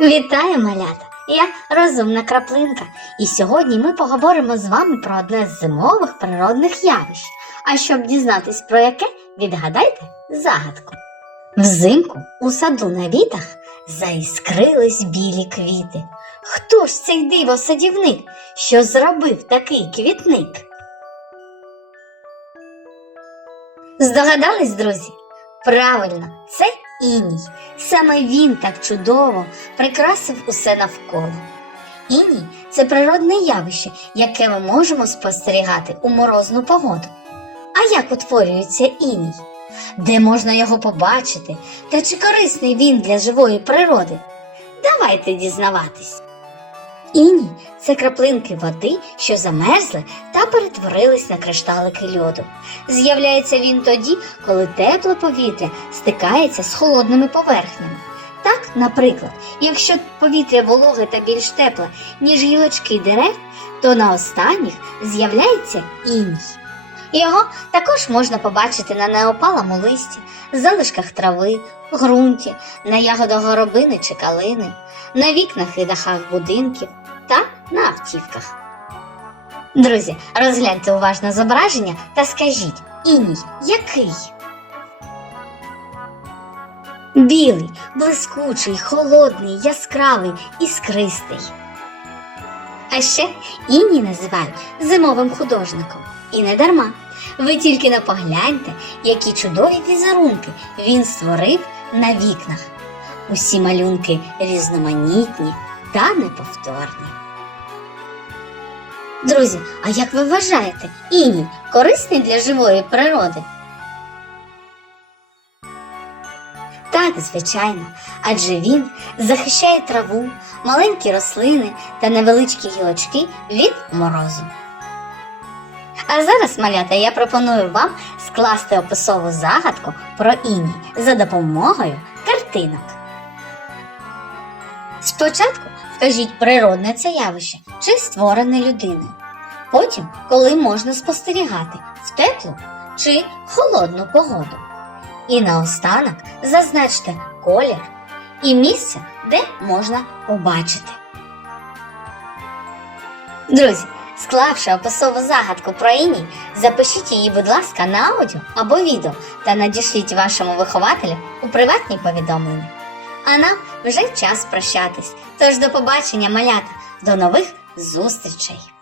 Вітаю, малята! Я розумна краплинка, і сьогодні ми поговоримо з вами про одне з зимових природних явищ. А щоб дізнатись про яке, відгадайте загадку. Взимку у саду на вітах заіскрились білі квіти. Хто ж цей диво-садівник, що зробив такий квітник? Здогадались, друзі? Правильно, це іній. Саме він так чудово прикрасив усе навколо. Іній це природне явище, яке ми можемо спостерігати у морозну погоду. А як утворюється іній? Де можна його побачити? Та чи корисний він для живої природи? Давайте дізнаватись. Іній це краплинки води, що замерзли та перетворились на кришталики льоду. З'являється він тоді, коли тепле повітря стикається з холодними поверхнями. Так, наприклад, якщо повітря вологе та більш тепле, ніж гілочки дерев, то на останніх з'являється іній. Його також можна побачити на неопалому листі, залишках трави, ґрунті, на ягодах горобини чи калини, на вікнах і дахах будинків та на автівках. Друзі, розгляньте уважно зображення та скажіть іній який? Білий, блискучий, холодний, яскравий, іскристий. А ще іній називають зимовим художником. І не дарма. Ви тільки не погляньте, які чудові візерунки він створив на вікнах. Усі малюнки різноманітні та неповторні. Друзі, а як ви вважаєте, іній корисний для живої природи? Так, звичайно, адже він захищає траву, маленькі рослини та невеличкі гілочки від морозу. А зараз, малята, я пропоную вам скласти описову загадку про іній за допомогою картинок. Спочатку вкажіть природне це явище чи створене людиною. Потім, коли можна спостерігати в теплу чи холодну погоду. І наостанок зазначте колір і місце, де можна побачити. Друзі, склавши описову загадку про іній, запишіть її, будь ласка, на аудіо або відео та надішліть вашому вихователю у приватні повідомлення. А нам вже час прощатись. Тож до побачення, малята, до нових зустрічей!